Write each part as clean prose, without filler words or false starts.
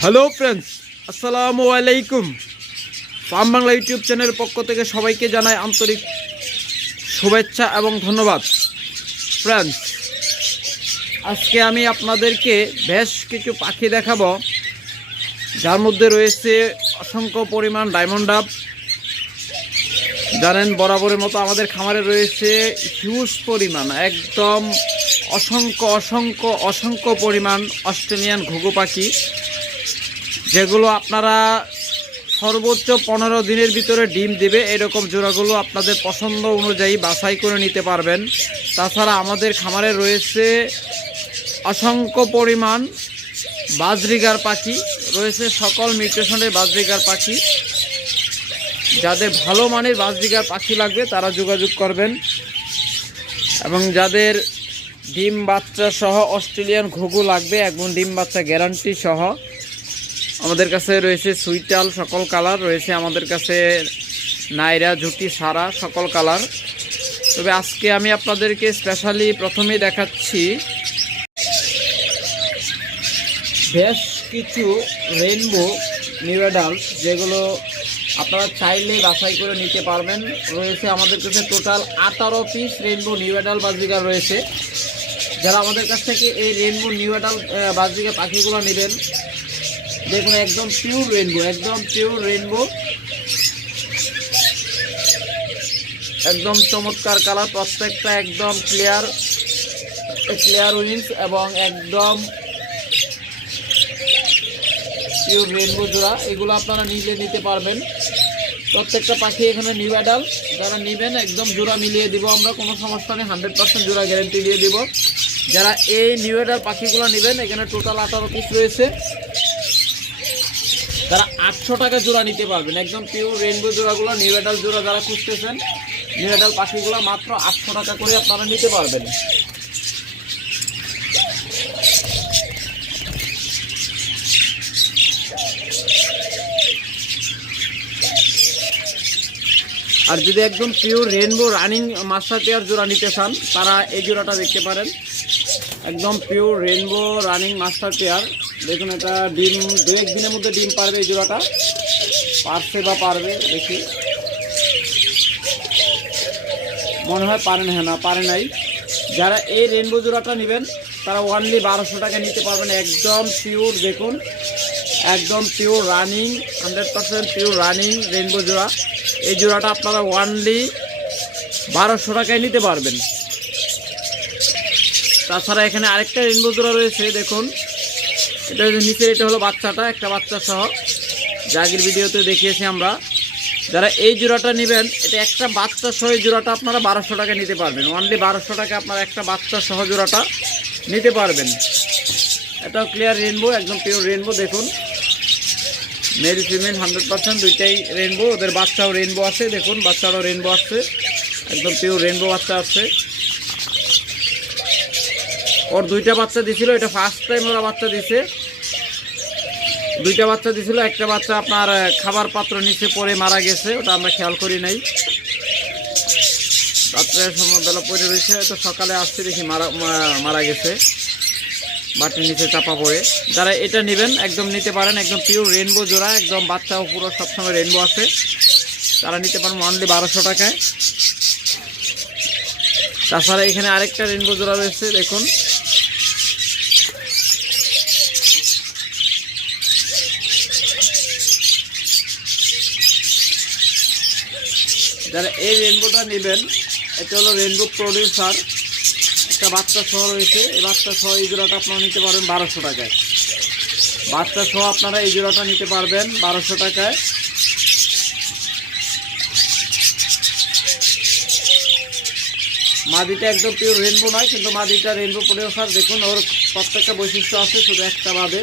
Hello friends, আসসালামু আলাইকুম। Farm Bangla YouTube চ্যানেলের পক্ষ থেকে সবাইকে জানাই আন্তরিক শুভেচ্ছা এবং ধন্যবাদ। ফ্রেন্ডস, আজকে আমি আপনাদেরকে বেশ কিছু পাখি দেখাবো, যার মধ্যে রয়েছে অসংখ্য পরিমাণ ডায়মন্ড ডাব। জানেন, বরাবরের মতো আমাদের খামারে রয়েছে হিউজ পরিমাণ, একদম অসংখ্য অসংখ্য অসংখ্য পরিমাণ অস্ট্রেলিয়ান ঘুঘু পাখি, যেগুলো আপনারা সর্বোচ্চ 15 দিনের ভিতরে ডিম দিবে। এরকম জোড়াগুলো আপনাদের পছন্দ অনুযায়ী বাছাই করে নিতে পারবেন। তাছাড়া আমাদের খামারে রয়েছে অসংখ্য পরিমাণ বাজরিগার পাখি রয়েছে, সকল মিউটেশনের বাজরিগার পাখি। যাদের ভালো মানের বাজরিগার পাখি লাগবে তারা যোগাযোগ করবেন, এবং যাদের ডিম বাচ্চা সহ অস্ট্রেলিয়ান ঘুঘু লাগবে, একদম ডিম বাচ্চা গ্যারান্টি সহ, আমাদের কাছে রয়েছে সুইটাল সকল কালার রয়েছে, আমাদের কাছে নাইরা ঝুটি সারা সকল কালার। তবে আজকে আমি আপনাদেরকে স্পেশালি প্রথমেই দেখাচ্ছি বেশ কিছু রেইনবো নিউ অ্যাডাল্ট, যেগুলো আপনারা চাইলে বাছাই করে নিতে পারবেন। রয়েছে আমাদের কাছে total 18 piece rainbow new adult budgerigar রয়েছে। যারা আমাদের কাছ থেকে এই রেইনবো নিউ অ্যাডাল্ট বাজরিগার পাখিগুলো নেবেন, দেখুন একদম পিওর রেইনবো, একদম পিওর রেইনবো, একদম চমৎকার কালার, প্রত্যেকটা একদম ক্লিয়ার উইংস এবং একদম পিওর রেইনবো জোড়া। এগুলো আপনারা নিতে পারবেন। প্রত্যেকটা পাখি এখানে নিউ অ্যাডাল্ট, যারা নেবেন একদম জোড়া মিলিয়ে দিব আমরা, কোনো সমস্যা নেই, 100% জোড়া গ্যারেন্টি দিয়ে দিব। যারা এই নিউ অ্যাডাল্ট পাখিগুলো নেবেন, এখানে টোটাল 18 পিস রয়েছে, তারা 800 টাকা জোড়া নিতে পারবেন। একদম পিওর রেইনবো জোড়াগুলো, নিউ অ্যাডাল্ট জোড়া যারা খুঁজতেছেন, নিউ অ্যাডাল্ট পাখিগুলো মাত্র 800 টাকা করে আপনারা নিতে পারবেন। আর যদি একদম pure rainbow running master pair জোড়া নিতে চান, তারা এই জোড়াটা দেখতে পারেন। একদম pure rainbow running master pair, দেখুন এটা ডিম 2-1 দিনের মধ্যে ডিম পারবে। এই জোড়াটা পারছে বা পারবে দেখি, মনে হয় পারে না, হ্যাঁ না পারে নাই। যারা এই রেইনবো জোড়াটা নেবেন তারা অনলি 1200 টাকা নিতে পারবেন। একদম পিওর, দেখুন একদম pure running, 100% pure running rainbow জোড়া। এই জোড়াটা আপনারা অনলি 1200 টাকায় নিতে পারবেন। তাছাড়া এখানে আরেকটা রেইনবো জোড়া রয়েছে, দেখুন এটা নিচে, এটা হলো বাচ্চাটা, একটা বাচ্চা সহ, যা আগের ভিডিওতে দেখিয়েছি আমরা। যারা এই জোড়াটা নেবেন, এটা একটা বাচ্চা সহ এই জোড়াটা আপনারা 1200 টাকা নিতে পারবেন। অনলি 1200 টাকা আপনারা একটা বাচ্চা সহ জোড়াটা নিতে পারবেন। এটাও ক্লিয়ার রেইনবো, একদম পিওর রেইনবো, দেখুন মেল ফিমেল 100% দুইটাই রেইনবো। ওদের বাচ্চাও রেইনবো আছে, দেখুন বাচ্চারাও রেইনবো আসছে, একদম পিওর রেইনবো বাচ্চা আসছে। ওর 2টা বাচ্চা দিছিল, এটা ফার্স্ট টাইম ওরা বাচ্চা দিছে। 2টা বাচ্চা দিছিল, একটা বাচ্চা আপনার খাবার পাত্র নিচে পড়ে মারা গেছে, ওটা আমরা খেয়াল করি নাই। রাত্রের সময় বেলা পড়ে রয়েছে, তো সকালে আসছে দেখি মারা গেছে, বাটির নিচে চাপা পড়ে। যারা এটা নেবেন একদম নিতে পারেন, একদম পিওর রেইনবো জোড়া, একদম বাচ্চাও পুরো সবসময় রেইনবো আছে, তারা নিতে পারেন অনলি 1200 টাকায়। তাছাড়া এখানে আরেকটা রেইনবো জোড়া রয়েছে, দেখুন যারা এই রেইনবোটা নেবেন, এটা হলো রেইনবো প্রডিউসার, একটা বাচ্চা সহ রয়েছে। এই বাচ্চা সহ এই জোড়াটা আপনারা নিতে পারবেন 1200 টাকায়। বাচ্চা সহ আপনারা এই জোড়াটা নিতে পারবেন 1200 টাকায়। মাদিটা একদম পিওর রেইনবো নয়, কিন্তু মাদিটা রেইনবো প্রডিউসার, দেখুন ওর প্রত্যেকটা বৈশিষ্ট্য আছে, শুধু একটা বাদে।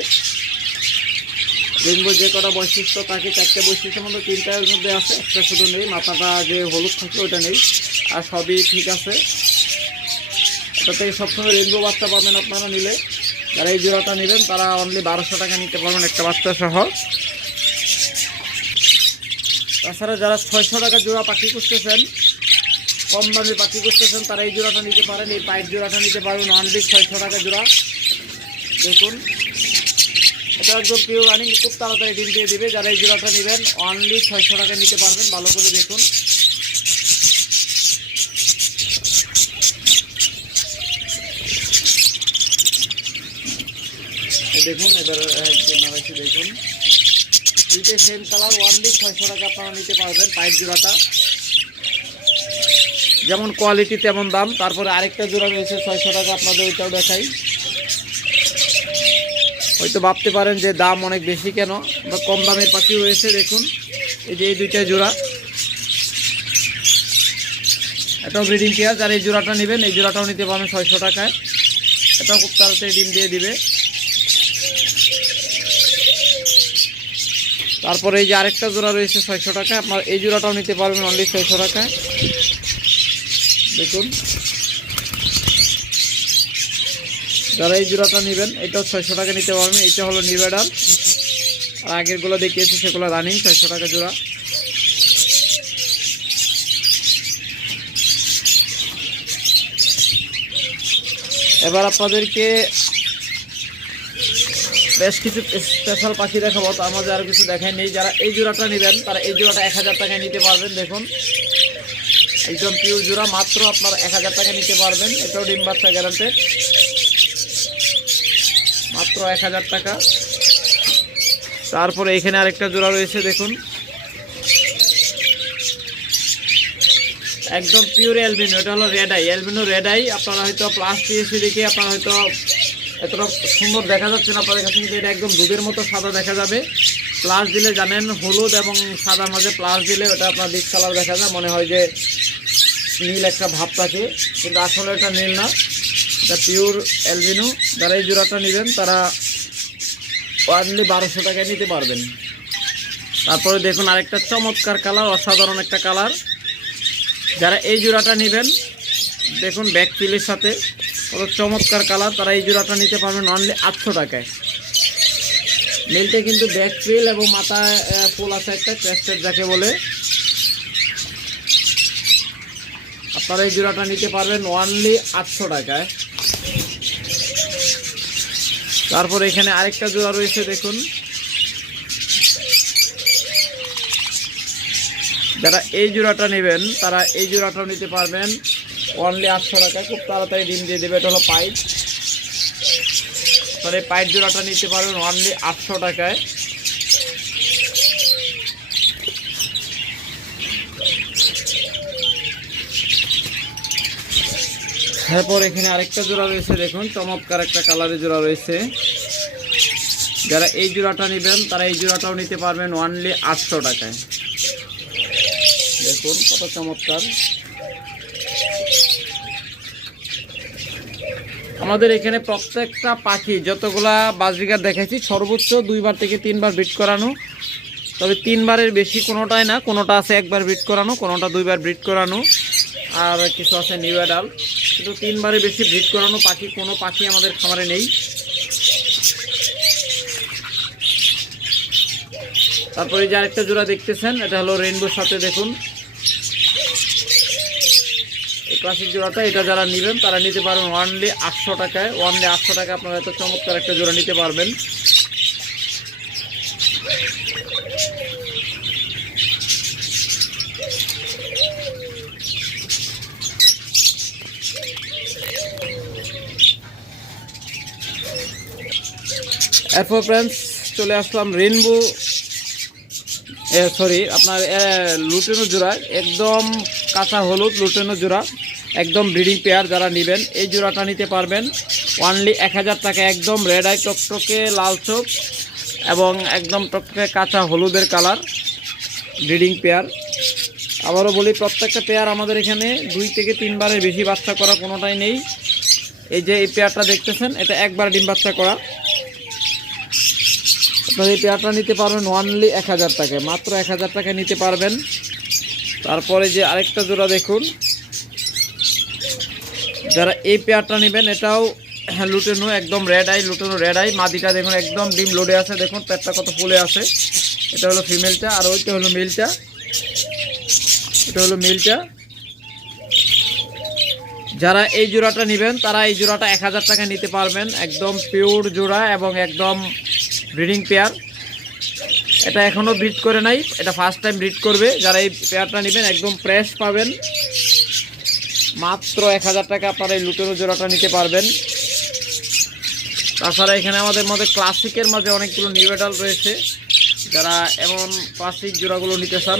রেইনবো যে কটা বৈশিষ্ট্য থাকে, 4টে বৈশিষ্ট্যের মধ্যে 3টার মধ্যে আছে, একটা শুধু নেই, মাথাটা যে হলুদ থাকে ওটা নেই, আর সবই ঠিক আছে। এটা থেকে সবসময় রেইনবো বাচ্চা পাবেন আপনারা নিলে। যারা এই জোড়াটা নেবেন তারা অনলি 1200 টাকা নিতে পারবেন একটা বাচ্চা সহ। তাছাড়া যারা 600 টাকা জোড়া পাখি খুঁজতেছেন, কম দামি পাখি খুঁজতেছেন, তারা এই জোড়াটা নিতে পারেন, এই পাইপ জোড়াটা নিতে পারবেন অনলি 600 টাকা জোড়া। দেখুন এটা এটা একদম পিওর রানিং, খুব তাড়াতাড়ি ডিম দিয়ে দিবে। যারা এই জোড়াটা নেবেন অনলি 600 টাকা নিতে পারবেন। ভালো করে দেখুন, দেখুন এবার দেখুন দুইটা সেম কালার, অনলি 600 টাকা আপনারা নিতে পারবেন পাইপ জোড়াটা। যেমন কোয়ালিটি তেমন দাম। তারপরে আরেকটা জোড়া রয়েছে 600 টাকা, আপনাদের ওইটাও দেখাই। হয়তো ভাবতে পারেন যে দাম অনেক বেশি কেন, বা কম দামের পাখি রয়েছে। দেখুন এই যে এই দুইটা জোড়া, এটাও ব্রিডিং পেয়ার। যারা এই জোড়াটা নেবেন এই জোড়াটাও নিতে পারবেন 600 টাকায়। এটাও খুব তাড়াতাড়ি ডিম দিয়ে দিবে। তারপরে এই যে আরেকটা জোড়া রয়েছে 600 টাকা, আপনার এই জোড়াটাও নিতে পারবেন অনলি 600 টাকায়। দেখুন যারা এই জোড়াটা নেবেন এটাও 600 টাকা নিতে পারবেন। এইটা হলো নিবেডাল, আর আগেরগুলো দেখিয়েছি সেগুলো রানিং 600 টাকা জোড়া। এবার আপনাদেরকে বেশ কিছু স্পেশাল পাখি দেখাবো, তার মাঝে আর কিছু দেখাই নেই। যারা এই জোড়াটা নেবেন তারা এই জোড়াটা 1000 টাকায় নিতে পারবেন। দেখুন একদম পিওর জোড়া, মাত্র আপনার 1000 টাকা নিতে পারবেন। এটাও ডিম বাচ্চা গ্যারান্টেড, মাত্র 1000 টাকা। তারপরে এখানে আরেকটা জোড়া রয়েছে, দেখুন একদম পিওর অ্যালবিনো। এটা হলো red eye, albino red eye. আপনারা হয়তো প্লাস দিয়েছি দেখে আপনারা হয়তো এতটা সুন্দর দেখা যাচ্ছে না আপনাদের কাছে, কিন্তু এটা একদম দুধের মতো সাদা দেখা যাবে। প্লাস দিলে জানেন হলুদ এবং সাদার মাঝে প্লাস দিলে ওটা আপনার ডিপ কালার দেখা যায়, মনে হয় যে নীল একটা ভাব থাকে, কিন্তু আসলে এটা নীল না, এটা পিওর অ্যালবিনো। যারা এই জোড়াটা নেবেন তারা অনলি 1200 টাকায় নিতে পারবেন। তারপরে দেখুন আরেকটা চমৎকার কালার, অসাধারণ একটা কালার। যারা এই জোড়াটা নেবেন দেখুন ব্যাক পিলের সাথে কত চমৎকার কালার, তারা এই জোড়াটা নিতে পারবেন অনলি 800 টাকায়। নীলটা কিন্তু ব্যাক পিল এবং মাথায় ফুল আছে একটা ক্রেস্টেড যাকে বলে। আপনারা এই জোড়াটা নিতে পারবেন অনলি 800 টাকায়। তারপর এখানে আরেকটা জোড়া রয়েছে, দেখুন যারা এই জোড়াটা নেবেন তারা এই জোড়াটাও নিতে পারবেন অনলি 800 টাকায়। খুব তাড়াতাড়ি ডিম দিয়ে দেবে। এটা হলো পাইপ, তাহলে এই পাইপ জোড়াটা নিতে পারবেন অনলি 800 টাকায়। তারপর এখানে আরেকটা জোড়া রয়েছে, দেখুন চমৎকার একটা কালারের জোড়া রয়েছে। যারা এই জোড়াটা নেবেন তারা এই জোড়াটাও নিতে পারবেন অনলি 800 টাকায়। দেখুন কত চমৎকার। আমাদের এখানে প্রত্যেকটা পাখি যতগুলা বাজিগার দেখাচ্ছি সর্বোচ্চ 2বার থেকে 3বার ব্রিড করানো, তবে 3বারের বেশি কোনোটাই না, কোনোটা আছে 1বার ব্রিড করানো, কোনোটা 2বার ব্রিড করানো, আর কিছু আছে নিউ অ্যাডাল্ট। কিন্তু 3বারের বেশি ব্রিড করানো পাখি কোনো পাখি আমাদের খামারে নেই। তারপরে যে আরেকটা জোড়া দেখতেছেন এটা হলো রেইনবোর সাথে। দেখুন এই ক্লাসিক জোড়াটা, এটা যারা নেবেন তারা নিতে পারবেন অনলি 800 টাকায়। অনলি 800 টাকা আপনারা এত চমৎকার একটা জোড়া নিতে পারবেন। এরপর ফ্রেন্ডস চলে আসলাম রেইনবো আপনার লুটেনো জোড়া, একদম কাঁচা হলুদ লুটেনো জোড়া, একদম ব্রিডিং পেয়ার। যারা নেবেন এই জোড়াটা নিতে পারবেন অনলি 1000 টাকা। একদম রেড আই টকটকে লাল চোখ এবং একদম টকটকে কাঁচা হলুদের কালার, ব্রিডিং পেয়ার। আবারও বলি প্রত্যেকটা পেয়ার আমাদের এখানে 2 থেকে 3বারের বেশি বাচ্চা করা কোনোটাই নেই। এই যে এই পেয়ারটা দেখতেছেন এটা 1বার ডিম বাচ্চা করা। আপনারা এই পেয়ারটা নিতে পারবেন অনলি 1000 টাকায়, মাত্র 1000 টাকায় নিতে পারবেন। তারপরে যে আরেকটা জোড়া দেখুন, যারা এই পেয়ারটা নেবেন এটাও লুটেনো, একদম রেড আই লুটেনো রেড আই। মাদিটা দেখুন একদম ডিম লোডে আছে, দেখুন পেটটা কত ফুলে আছে। এটা হলো ফিমেলটা, আর ওইটা হলো মেলটা। এটা হলো মেলটা। যারা এই জোড়াটা নেবেন তারা এই জোড়াটা 1000 টাকা নিতে পারবেন। একদম পিওর জোড়া এবং একদম ব্রিডিং পেয়ার। এটা এখনও ব্রিড করে নাই, এটা ফার্স্ট টাইম ব্রিড করবে। যারা এই পেয়ারটা নেবেন একদম ফ্রেশ পাবেন, মাত্র 1000 টাকা আপনারা এই লুটেনো জোড়াটা নিতে পারবেন। তাছাড়া এখানে আমাদের মধ্যে ক্লাসিকের মাঝে অনেকগুলো নিউ অ্যাডাল্ট রয়েছে। যারা এমন ক্লাসিক জোড়াগুলো নিতে চান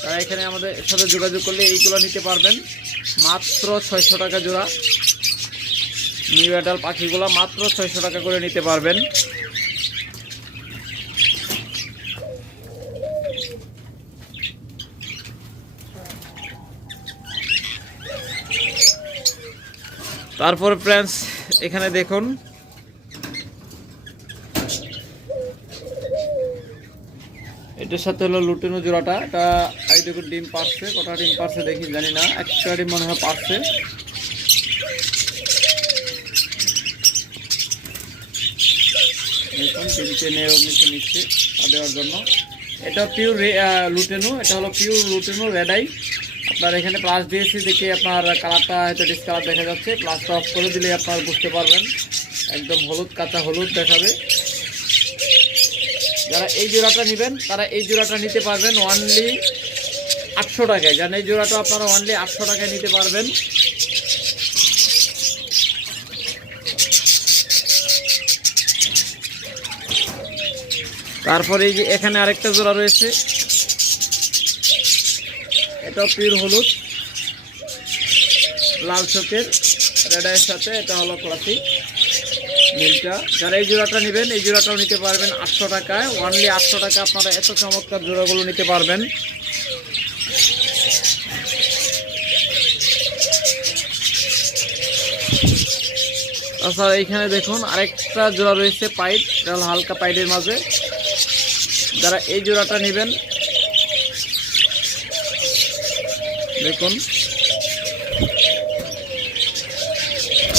তারা এখানে আমাদের সাথে যোগাযোগ করলে এইগুলো নিতে পারবেন, মাত্র 600 টাকা জোড়া। নিউ অ্যাডাল্ট পাখিগুলো মাত্র 600 টাকা করে নিতে পারবেন। তারপর ফ্রেন্ডস এখানে দেখুন এটার সাথে হলো লুটেনো জোড়াটা। এটা এইটুকু ডিম পারছে, কটা ডিম পারছে দেখি জানি না, একটা ডিম মনে হয় পারছে। দেখুন ডিমকে নিচে নিচ্ছে দেওয়ার জন্য। এটা পিওর লুটেনো, এটা হলো পিওর লুটেনো রেডাই। আপনার এখানে প্লাস দিয়েছি দেখে আপনার কালারটা হয়তো ডিসকালার দেখা যাচ্ছে, প্লাসটা অফ করে দিলে আপনার বুঝতে পারবেন একদম হলুদ, কাঁচা হলুদ দেখাবে। যারা এই জোড়াটা নেবেন তারা এই জোড়াটা নিতে পারবেন অনলি 800 টাকায়। জানেন এই জোড়াটা আপনারা অনলি 800 টাকায় নিতে পারবেন। তারপরে এই যে এখানে আরেকটা জোড়া রয়েছে, এটাও পিওর হলুদ লাল চোখের রেডাইয়ের সাথে, এটা হলো ক্লাসিক নীলটা। যারা এই জোড়াটা নেবেন এই জোড়াটাও নিতে পারবেন 800 টাকায়, অনলি 800 টাকা আপনারা এত চমৎকার জোড়াগুলো নিতে পারবেন। তাছাড়া এইখানে দেখুন আরেকটা জোড়া রয়েছে পাইট, এটা হলো হালকা পাইটের মাঝে। যারা এই জোড়াটা নেবেন দেখুন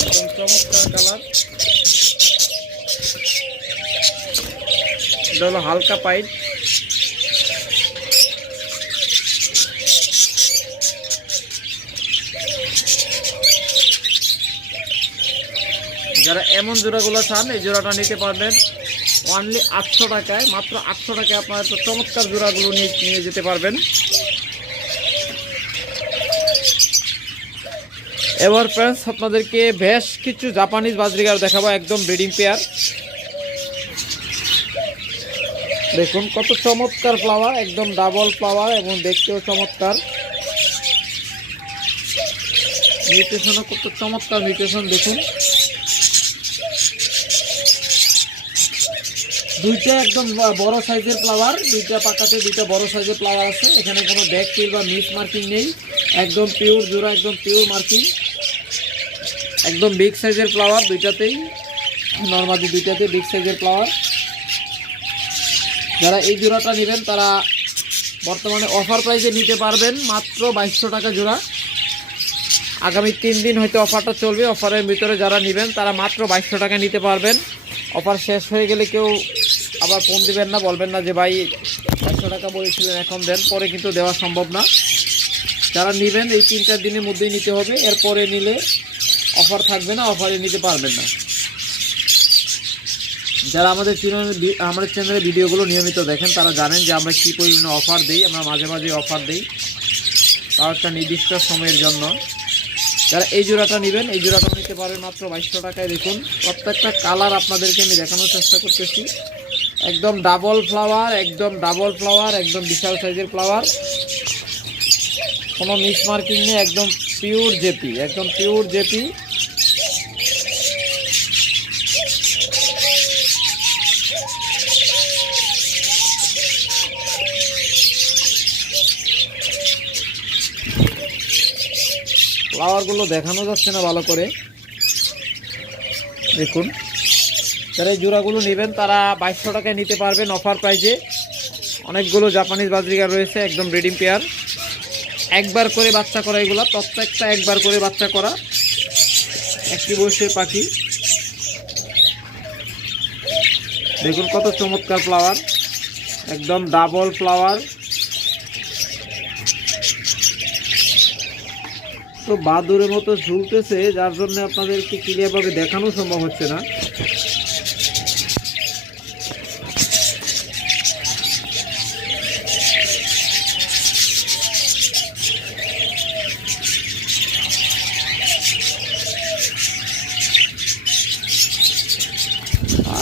একদম চমৎকার কালার, এটা হলো হালকা পাইট। যারা এমন জোড়াগুলো চান এই জোড়াটা নিতে পারবেন অনলি 800 টাকায়, মাত্র 800 টাকায় আপনারা তো চমৎকার জোড়াগুলো নিয়ে যেতে পারবেন। এবার ফ্রেন্ডস আপনাদেরকে বেশ কিছু জাপানিজ বাজরিগার দেখাবো, একদম ব্রিডিং পেয়ার। দেখুন কত চমৎকার ফ্লাওয়ার, একদম ডাবল ফ্লাওয়ার এবং দেখতেও চমৎকার। মিউটেশনও কত চমৎকার মিউটেশন দেখুন। দুইটা একদম বড় সাইজের ফ্লাওয়ার, দুইটা পাকাতে দুইটা বড় সাইজের ফ্লাওয়ার আছে। এখানে কোনো ব্যাক ফিল বা মিস মার্কিং নেই, একদম পিওর জোড়া, একদম পিওর মার্কিং, একদম বিগ সাইজের ফ্লাওয়ার দুইটাতেই, নর্মালি দুইটাতে বিগ সাইজের ফ্লাওয়ার। যারা এই জোড়াটা নেবেন তারা বর্তমানে অফার প্রাইসে নিতে পারবেন মাত্র 2200 টাকা জোড়া। আগামী 3 দিন হয়তো অফারটা চলবে, অফারের ভিতরে যারা নেবেন তারা মাত্র 2200 টাকা নিতে পারবেন। অফার শেষ হয়ে গেলে কেউ আবার ফোন দিবেন না, বলবেন না যে ভাই 100 টাকা বলেছিলেন এখন দেন, পরে কিন্তু দেওয়া সম্ভব না। যারা নেবেন এই 3-4 দিনের মধ্যেই নিতে হবে, এরপরে নিলে অফার থাকবে না, অফারে নিতে পারবেন না। যারা আমাদের চ্যানেলে ভিডিওগুলো নিয়মিত দেখেন তারা জানেন যে আমরা কী পরিমাণে অফার দিই, আমরা মাঝে মাঝে অফার দিই তাও একটা নির্দিষ্ট সময়ের জন্য। যারা এই জোড়াটা নেবেন এই জোড়াটাও নিতে পারবেন মাত্র 2200 টাকায়। দেখুন প্রত্যেকটা কালার আপনাদেরকে আমি দেখানোর চেষ্টা করতেছি, একদম ডাবল ফ্লাওয়ার, একদম ডাবল ফ্লাওয়ার, একদম বিশাল সাইজের ফ্লাওয়ার, কোনো মিস মার্কিং নেই, একদম পিওর জেপি, একদম পিওর জেপি। ফ্লাওয়ারগুলো দেখানো যাচ্ছে না ভালো করে, দেখুন। যারা এই জোড়াগুলো নেবেন তারা 2200 টাকায় নিতে পারবেন অফার প্রাইসে। অনেকগুলো জাপানিজ বাজরিগার রয়েছে, একদম ব্রিডিং পেয়ার, একবার করে বাচ্চা করা, এগুলা প্রত্যেকটা একবার করে বাচ্চা করা একটি বয়সের পাখি। দেখুন কত চমৎকার ফ্লাওয়ার, একদম ডাবল ফ্লাওয়ার। তো বাদুরের মতো ঝুলতেছে যার জন্য আপনাদেরকে ক্লিয়ারভাবে দেখানো সম্ভব হচ্ছে না।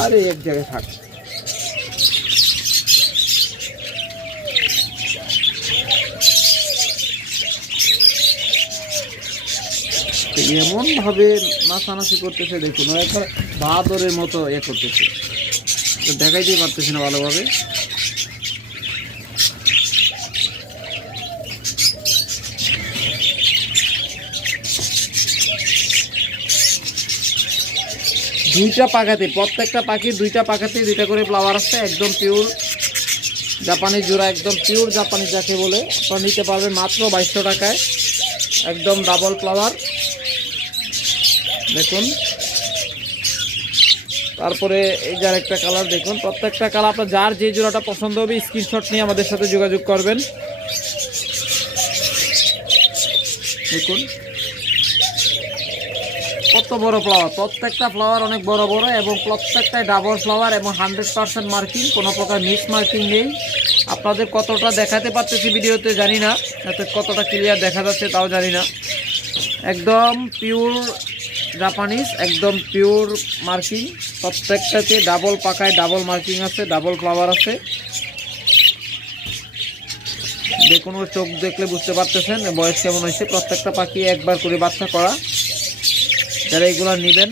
আরে এক জায়গায় থাক। এমন ভাবে নাচানাচি করতেছে দেখুন, একবার বাদরের মতো করতেছে, দেখাইতে পারতেছি না ভালোভাবে। দুইটা পাখাতে, প্রত্যেকটা পাখির দুইটা পাখাতে দুইটা করে ফ্লাওয়ার আছে, একদম পিওর জাপানি জোড়া, একদম পিওর জাপানি যাকে বলে। আপনারা নিতে পারবেন মাত্র 2200 টাকায়, একদম ডাবল ফ্লাওয়ার দেখুন। তারপরে এই যার একটা কালার দেখুন, প্রত্যেকটা কালার আপনার যার যে জোড়াটা পছন্দ হবে স্ক্রিনশট নিয়ে আমাদের সাথে যোগাযোগ করবেন। দেখুন কত বড় ফ্লাওয়ার, প্রত্যেকটা ফ্লাওয়ার অনেক বড় বড় এবং প্রত্যেকটাই ডাবল ফ্লাওয়ার এবং 100% মার্কিং, কোনো প্রকার মিস মার্কিং নেই। আপনাদের কতটা দেখাতে পারতেছি ভিডিওতে জানি না, কতটা ক্লিয়ার দেখা যাচ্ছে তাও জানি না। একদম পিওর জাপানিজ, একদম পিওর মার্কিং, প্রত্যেকটাতে ডাবল পাকায় ডাবল মার্কিং আছে, ডাবল ফ্লাওয়ার আছে। দেখুন ওর চোখ দেখলে বুঝতে পারতেছেন বয়স কেমন হয়েছে। প্রত্যেকটা পাখি একবার করে বাচ্চা করা। যারা এগুলো নেবেন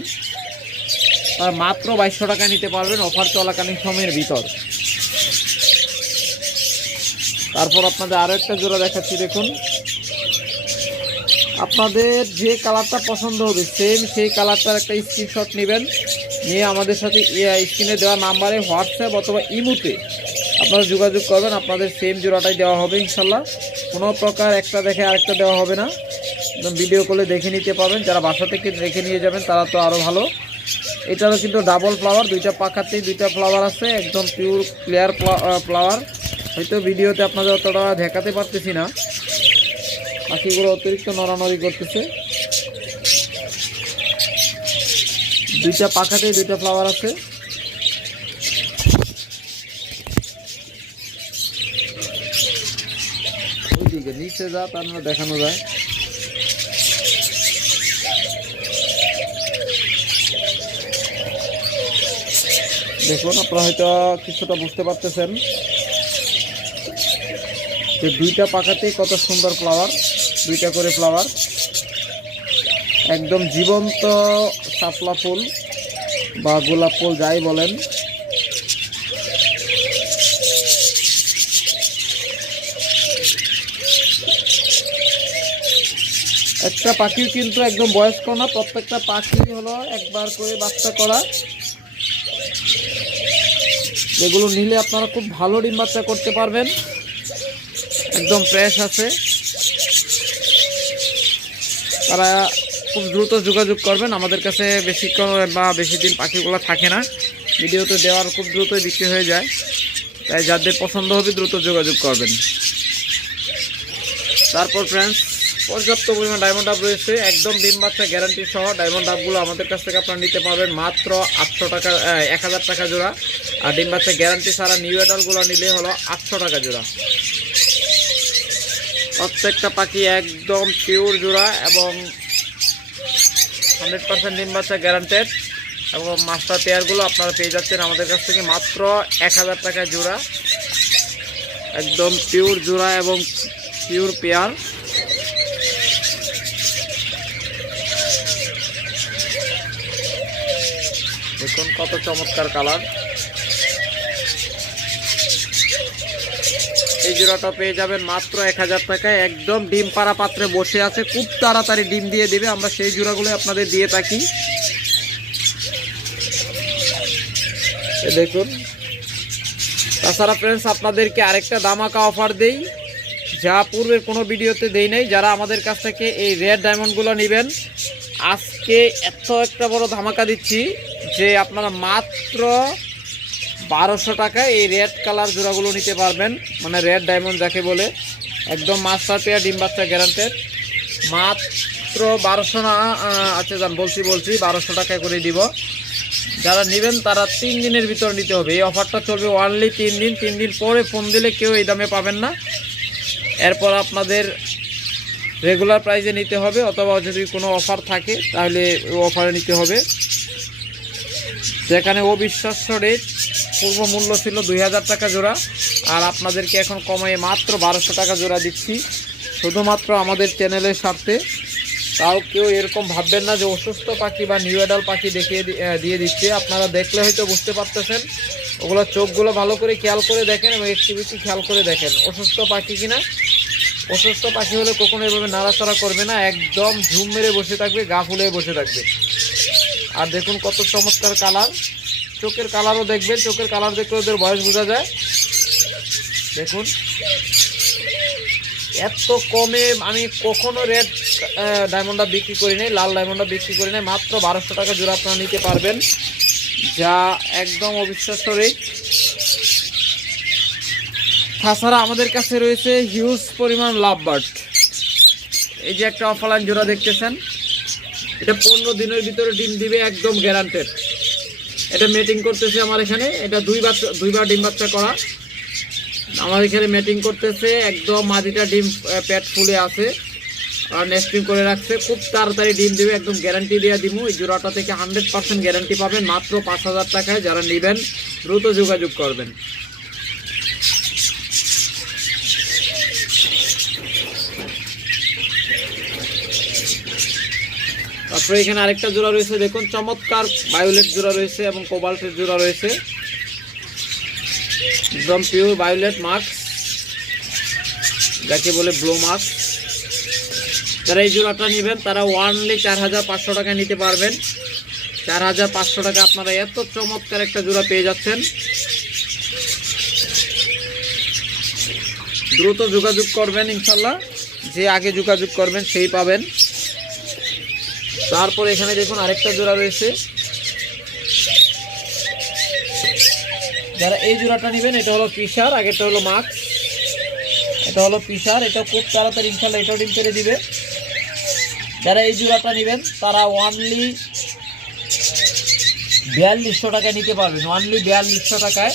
তারা মাত্র 2200 টাকায় নিতে পারবেন অফার চলাকালীন সময়ের ভিতর। তারপর আপনাদের আরও একটা জোড়া দেখাচ্ছি দেখুন, আপনাদের যে কালারটা পছন্দ হবে সেম সেই কালারটার একটা স্ক্রিনশট নেবেন, নিয়ে আমাদের সাথে স্ক্রিনে দেওয়া নাম্বারে হোয়াটসঅ্যাপ অথবা ইমোতে আপনারা যোগাযোগ করবেন। আপনাদের সেম জোড়াটাই দেওয়া হবে ইনশাল্লাহ, কোনো প্রকার একটা দেখে আরেকটা দেওয়া হবে না, একদম ভিডিও কলে দেখে নিতে পারবেন। যারা বাসা থেকে রেখে নিয়ে যাবেন তারা তো আরও ভালো। এটারও কিন্তু ডাবল ফ্লাওয়ার, দুইটা পাখাতেই দুইটা ফ্লাওয়ার আছে, একদম পিওর ক্লিয়ার ফ্লাওয়ার। হয়তো ভিডিওতে আপনাদের অতটা দেখাতে পারতেছি না, পাখিগুলো অতিরিক্ত নড়ানড়ি করতেছে। দুইটা পাখাতেই দুইটা ফ্লাওয়ার আছে। ওইদিকে নিচে যা তার দেখানো যায়। দেখুন আপনারা হয়তো কিছুটা বুঝতে পারতেছেন যে দুইটা পাখাতেই কত সুন্দর ফ্লাওয়ার, দুইটা করে ফ্লাওয়ার, একদম জীবন্ত শাপলা ফুল বা গোলাপ ফুল যাই বলেন। একটা পাখির কিন্তু একদম বয়স্ক না, প্রত্যেকটা পাখি হলো একবার করে বাচ্চা করা। যেগুলো নিলে আপনারা খুব ভালো ডিম বাচ্চা করতে পারবেন, একদম ফ্রেশ আছে। তারা খুব দ্রুত যোগাযোগ করবেন আমাদের কাছে, বেশিক্ষণ বা বেশি দিন পাখিগুলো থাকে না, ভিডিওতে দেওয়ার খুব দ্রুতই বিক্রি হয়ে যায়। তাই যাদের পছন্দ হবে দ্রুত যোগাযোগ করবেন। তারপর ফ্রেন্ডস পর্যাপ্ত পরিমাণ ডায়মন্ড ডাব রয়েছে, একদম ডিম বাচ্চা গ্যারান্টি সহ। ডায়মন্ড ডাবগুলো আমাদের কাছ থেকে আপনারা নিতে পারবেন মাত্র 800 টাকা, 1000 টাকা জোড়া। আর ডিম বাচ্চা গ্যারান্টি ছাড়া নিউ অ্যাডালগুলো নিলে হলো 800 টাকা জোড়া। প্রত্যেকটা পাখি একদম পিওর জোড়া এবং 100% ডিম বাচ্চা গ্যারান্টেড। এবং মাস্টার পেয়ারগুলো আপনারা পেয়ে যাচ্ছেন আমাদের কাছ থেকে মাত্র 1000 টাকা জোড়া, একদম পিওর জোড়া এবং পিওর পেয়ার। দেখুন কত চমৎকার কালার। এই জোড়াটা পেয়ে যাবেন মাত্র 1000 টাকায়, একদম ডিম পাড়া পাত্রে বসে আছে, খুব তাড়াতাড়ি ডিম দিয়ে দেবে। আমরা সেই জোড়াগুলো আপনাদের দিয়ে থাকি। দেখুন তাছাড়া ফ্রেন্ডস আপনাদেরকে আরেকটা ধামাকা অফার দেই, যা পূর্বের কোনো ভিডিওতে দেই নাই। যারা আমাদের কাছ থেকে এই রেড ডায়মন্ডগুলো নেবেন আজকে এত একটা বড় ধামাকা দিচ্ছি যে আপনারা মাত্র 1200 টাকায় এই রেড কালার জোড়াগুলো নিতে পারবেন, মানে রেড ডায়মন্ড যাকে বলে, একদম মাস্টার পেয়ার ডিম বাচ্চা গ্যারান্টেড। মাত্র 1200 না, আচ্ছা যান বলছি 1200 টাকায় করে দিব। যারা নেবেন তারা 3 দিনের ভিতর নিতে হবে। এই অফারটা চলবে অনলি 3 দিন। 3 দিন পরে ফোন দিলে কেউ এই দামে পাবেন না। এরপর আপনাদের রেগুলার প্রাইসে নিতে হবে, অথবা যদি কোনো অফার থাকে তাহলে ওই অফারে নিতে হবে। যেখানে অবিশ্বাস্য রেট, পূর্ব মূল্য ছিল 2000 টাকা জোড়া, আর আপনাদেরকে এখন কমায় মাত্র 1200 টাকা জোড়া দিচ্ছি, শুধুমাত্র আমাদের চ্যানেলের স্বার্থে। তাও কেউ এরকম ভাববেন না যে অসুস্থ পাখি বা নিউ অ্যাডাল্ট পাখি দেখিয়ে দিয়ে দিচ্ছে। আপনারা দেখলে হয়তো বুঝতে পারতেছেন, ওগুলো চোখগুলো ভালো করে খেয়াল করে দেখেন এবং একটু খেয়াল করে দেখেন অসুস্থ পাখি কিনা। অসুস্থ পাখি হলে কখনো এভাবে নাড়াচাড়া করবে না, একদম ঝুম মেরে বসে থাকবে, গা ফুলে বসে থাকবে। আর দেখুন কত চমৎকার কালার, চোখের কালারও দেখবেন, চোখের কালার দেখলে ওদের বয়স বোঝা যায়। দেখুন এত কমে আমি কখনো রেড ডায়মন্ডটা বিক্রি করি নাই, লাল ডায়মন্ডটা বিক্রি করি নাই। মাত্র 1200 টাকা জোড়া আপনারা নিতে পারবেন, যা একদম অবিশ্বাস্য রেট। তাছাড়া আমাদের কাছে রয়েছে হিউজ পরিমাণ লাভ বার্ড। এই যে একটা অফলাইন জোড়া দেখতেছেন, এটা 15 দিনের ভিতরে ডিম দিবে, একদম গ্যারান্টেড। এটা মেটিং করতেছে আমার এখানে, এটা দুইবার ডিম বাচ্চা করা আমার এখানে মেটিং করতেছে। একদম মাদিটা ডিম পেট ফুলে আছে আর নেস্টিং করে রাখছে, খুব তাড়াতাড়ি ডিম দেবে, একদম গ্যারান্টি দিয়ে দিব। এই জোড়াটা থেকে 100% গ্যারান্টি পাবেন মাত্র 5000 টাকায়। যারা নেবেন দ্রুত যোগাযোগ করবেন। তারপরে এখানে আরেকটা জোড়া রয়েছে, দেখুন চমৎকার ভায়োলেট জোড়া রয়েছে এবং কোবাল্টের জোড়া রয়েছে, একদম পিওর ভায়োলেট মাস্ক, যাকে বলে ব্লু মাস্ক। যারা এই জোড়াটা নেবেন তারা ওয়ানলি 4500 টাকা নিতে পারবেন। 4500 টাকা আপনারা এত চমৎকার একটা জোড়া পেয়ে যাচ্ছেন। দ্রুত যোগাযোগ করবেন, ইনশাল্লাহ যে আগে যোগাযোগ করবেন সেই পাবেন। তারপর এখানে দেখুন আরেকটা জোড়া রয়েছে, যারা এই জোড়াটা নেবেন, এটা হলো পিসার, আগেরটা হলো মাস্ক, এটা হলো পিসার। এটা খুব তাড়াতাড়ি ইনশাল্লাহ এটাও ডিম পেড়ে দিবে। যারা এই জোড়াটা নেবেন তারা ওয়ানলি 4200 টাকায় নিতে পারবেন, ওয়ানলি 4200 টাকায়,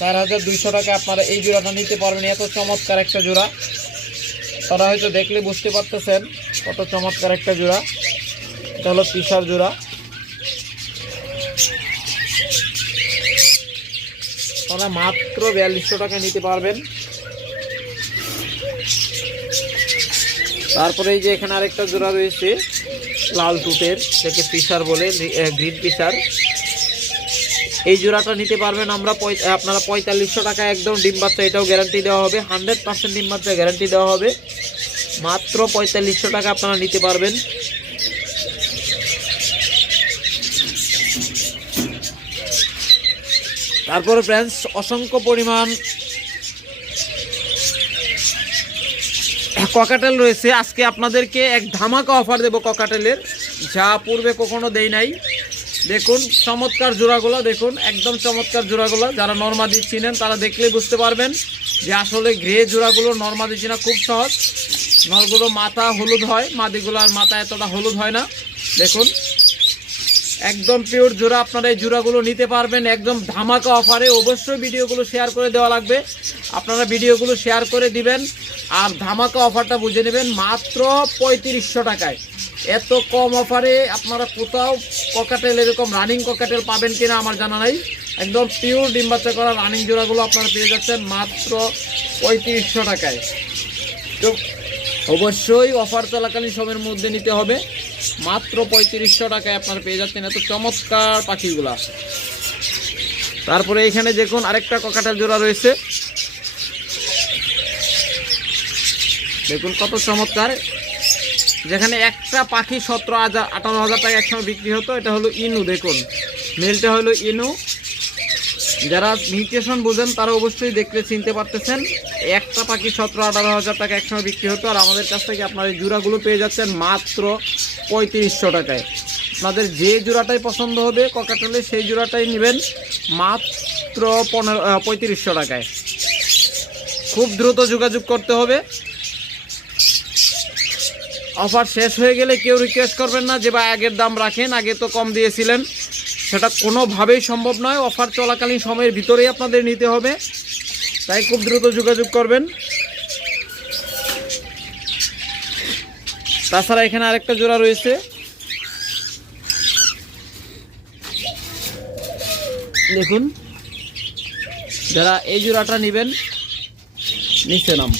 4200 টাকায় আপনারা এই জোড়াটা নিতে পারবেন। এত চমৎকার একটা জোড়া, তারা হয়তো দেখলে বুঝতে পারতেছেন কত চমৎকার একটা জোড়া। এটা হলো পিসার জোড়া, তারা মাত্র 4200 টাকা নিতে পারবেন। তারপরে এই যে এখানে আরেকটা জোড়া রয়েছে লাল টুটের, যাকে পিসার বলে, গ্রিন পিসার। এই জোড়াটা নিতে পারবেন আপনারা 4500 টাকা, একদম ডিম বাচ্চা, এটাও গ্যারান্টি দেওয়া হবে, 100% ডিম বাচ্চা গ্যারান্টি দেওয়া হবে। মাত্র 4500 টাকা আপনারা নিতে পারবেন। তারপরে ফ্রেন্ডস অসংখ্য পরিমাণ ককাটেল রয়েছে। আজকে আপনাদেরকে এক ধামাকা অফার দেব ককাটেলের, যা পূর্বে কখনো দেই নাই। দেখুন চমৎকার জোড়াগুলো, দেখুন একদম চমৎকার জোড়াগুলো। যারা নরমাদি চিনেন তারা দেখলেই বুঝতে পারবেন যে আসলে গ্রে জোড়াগুলো নরমাদি চিনা খুব সহজ। নরগুলো মাথা হলুদ হয়, মাদিগুলোর মাথা এতটা হলুদ হয় না। দেখুন একদম পিওর জোড়া, আপনারা এই জোড়াগুলো নিতে পারবেন একদম ধামাকা অফারে। অবশ্যই ভিডিওগুলো শেয়ার করে দেওয়া লাগবে, আপনারা ভিডিওগুলো শেয়ার করে দিবেন আর ধামাকা অফারটা বুঝে নেবেন মাত্র 3500 টাকায়। এত কম অফারে আপনারা কোথাও ককাটেল এরকম রানিং ককাটেল পাবেন কিনা আমার জানা নাই। একদম পিওর ডিম বাচ্চা করা রানিং জোড়াগুলো আপনারা পেয়ে যাচ্ছেন মাত্র 3500 টাকায়। তো অবশ্যই অফার চলাকালীন সময়ের মধ্যে নিতে হবে, মাত্র 3500 টাকায় আপনারা পেয়ে যাচ্ছেন এত চমৎকার পাখিগুলা। তারপরে এখানে দেখুন আরেকটা ককাটেল জোড়া রয়েছে, দেখুন কত চমৎকার। যেখানে একটা পাখি 17,000-18,000 টাকা একসময় বিক্রি হতো। এটা হলো ইনু, দেখুন মেলটা হলো ইনু। যারা মিউটেশন বুঝেন তারা অবশ্যই দেখলে চিনতে পারতেছেন। একটা পাখি 17-18,000 টাকা একসময় বিক্রি হতো, আর আমাদের কাছ থেকে আপনার এই জোড়াগুলো পেয়ে যাচ্ছেন মাত্র 3500 টাকায়। আপনাদের যে জোড়াটাই পছন্দ হবে ককাটেলে সেই জোড়াটাই নেবেন মাত্র 3500 টাকায়। খুব দ্রুত যোগাযোগ করতে হবে। অফার শেষ হয়ে গেলে কেউ রিকোয়েস্ট করবেন না যে ভাই আগের দাম রাখেন, আগে তো কম দিয়েছিলেন, সেটা কোনোভাবেই সম্ভব নয়। অফার চলাকালীন সময়ের ভিতরেই আপনাদের নিতে হবে, তাই খুব দ্রুত যোগাযোগ করবেন। তাছাড়া এখানে আরেকটা জোড়া রয়েছে, দেখুন, যারা এই জোড়াটা নেবেন নিচে নাম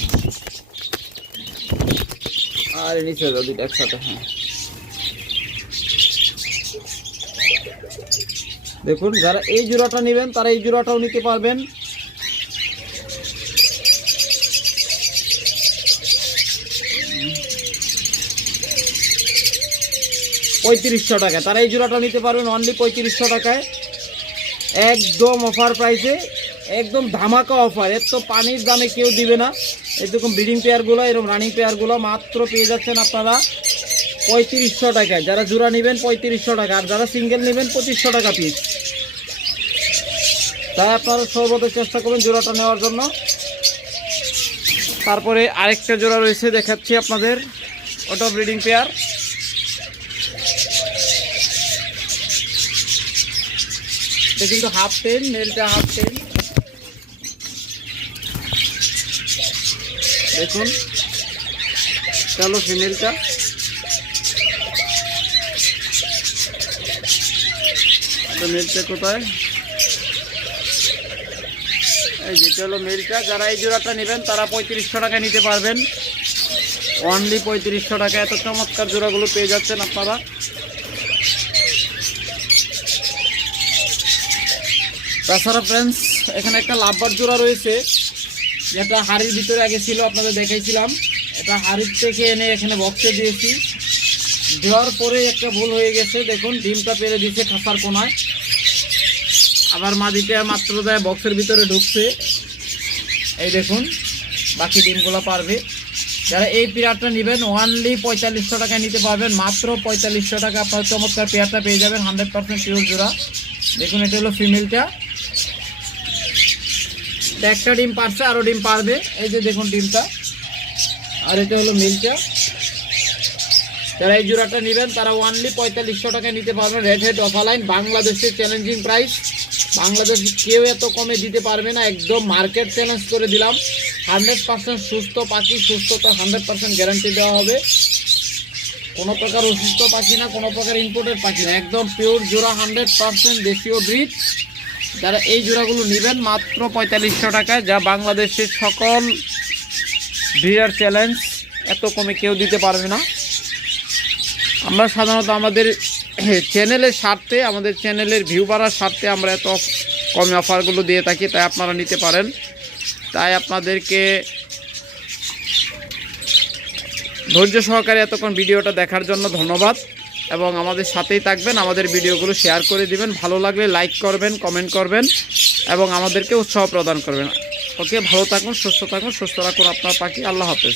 আর নিচে যাও দুটো একসাথে। হ্যাঁ দেখুন, যারা এই জোড়াটা নেবেন তারা এই জোড়াটাও নিতে পারবেন। পঁয়ত্রিশশো টাকা তারা এই জোড়াটা নিতে পারবেন অনলি 3500 টাকায়, একদম অফার প্রাইসে, একদম ধামাকা অফার। এর তো পানির দামে কেউ দিবে না। এরকম ব্রিডিং পেয়ারগুলো, এরকম রানিং পেয়ারগুলো মাত্র পেয়ে যাচ্ছেন আপনারা 3500 টাকায়। যারা জোড়া নেবেন 3500 টাকা, আর যারা সিঙ্গেল নেবেন 2500 টাকা পিস। তাই আপনারা সর্বদা চেষ্টা করবেন জোড়াটা নেওয়ার জন্য। তারপরে আরেকটা জোড়া রয়েছে দেখাচ্ছি আপনাদের, ওটা ব্রিডিং পেয়ার। এটা কিন্তু হাফ টেন, মেলটা হাফ টেন। দেখুন চলো ফিমেলটা, মেলটা কোথায়, এই যেটা হলো মেলটা। যারা এই জোড়াটা নেবেন তারা 3500 টাকায় নিতে পারবেন, অনলি 3500 টাকা। এত চমৎকার জোড়াগুলো পেয়ে যাচ্ছেন আপনারা। তাছাড়া ফ্রেন্ডস এখানে একটা লাভবার জোড়া রয়েছে, যেটা হাড়ির ভিতরে আগে ছিল, আপনাদের দেখাইছিলাম। এটা হাড়ির থেকে এনে এখানে বক্সে দিয়েছি, দেওয়ার পরে একটা ভুল হয়ে গেছে। দেখুন ডিমটা পেরে দিচ্ছে খাসার কোনায়, আবার মাদিটা মাত্র দেয় বক্সের ভিতরে ঢুকছে। এই দেখুন বাকি ডিমগুলো পারবে। যারা এই পেয়ারটা নেবেন অনলি 4500 টাকায় নিতে পারবেন, মাত্র 4500 টাকা আপনার চমৎকার পেয়ারটা পেয়ে যাবেন, 100% পিওর জোড়া। দেখুন এটা হলো ফিমেলটা, একটা ডিম পারছে, আরও ডিম পারবে। এই যে দেখুন ডিমটা। আর এটা হলো মেলটা। যারা এই জোড়াটা নেবেন তারা অনলি 4500 টাকায় নিতে পারবেন। রেড হেড অফারলাইন, বাংলাদেশের চ্যালেঞ্জিং প্রাইস। বাংলাদেশ কেউ এত কমে দিতে পারবে না, একদম মার্কেট চ্যালেঞ্জ করে দিলাম। 100% সুস্থ পাখি, সুস্থতা 100% গ্যারান্টি দেওয়া হবে। কোনো প্রকার অসুস্থ পাখি না, কোনো প্রকার ইম্পোর্টেড পাখি না, একদম পিওর জোড়া, 100% দেশীয় ব্রিড। যারা এই জোড়াগুলো নেবেন মাত্র 4500 টাকায়, যা বাংলাদেশের সকল ব্রিডার চ্যালেঞ্জ, এত কমে কেউ দিতে পারবে না। আমরা সাধারণত আমাদের চ্যানেলের স্বার্থে, আমাদের চ্যানেলের ভিউ বাড়ার স্বার্থে আমরা এত কমে অফারগুলো দিয়ে থাকি, তাই আপনারা নিতে পারেন। তাই আপনাদেরকে ধৈর্য সহকারে এতক্ষণ ভিডিওটা দেখার জন্য ধন্যবাদ, এবং আমাদের সাথেই থাকবেন, আমাদের ভিডিওগুলো শেয়ার করে দিবেন, ভালো লাগলে লাইক করবেন, কমেন্ট করবেন এবং আমাদেরকে উৎসাহ প্রদান করবেন। ওকে, ভালো থাকুন, সুস্থ থাকুন, সুস্থ রাখুন আপনার পাখি। আল্লাহ হাফেজ।